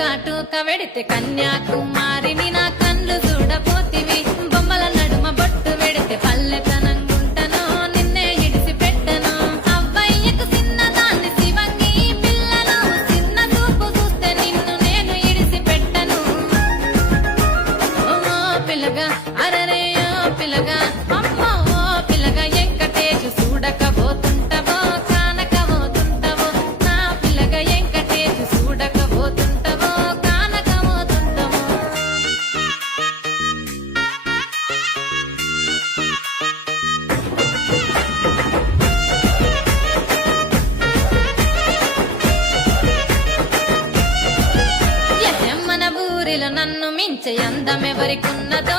కాటుక వెడితే కన్యాకుమారిని నా కళ్ళు చూడపోతివి బొమ్మల నడుమ బొట్టు వెడితే పల్లెతనంగుంటను నిన్నే ఇడిసి పెట్టను అవ్వయ్యకు చిన్నదాన్ని శివంగి పిల్లను చిన్న చూపు చూస్తే నిన్ను నేను ఇడిసి పెట్టను ఓ పిల్లగా అరరే ఓ పిల్లగా అమ్మో ఓ పిల్లగా వెంకటేశు చూడకపోతుంటవో కానకపోతుంటవో నా పిల్లగా వెంకటేశు చూడకపోతుంటవో కానకపోతుంటవో మన ఊరిలో నన్ను మించే అందమెవరికున్నదో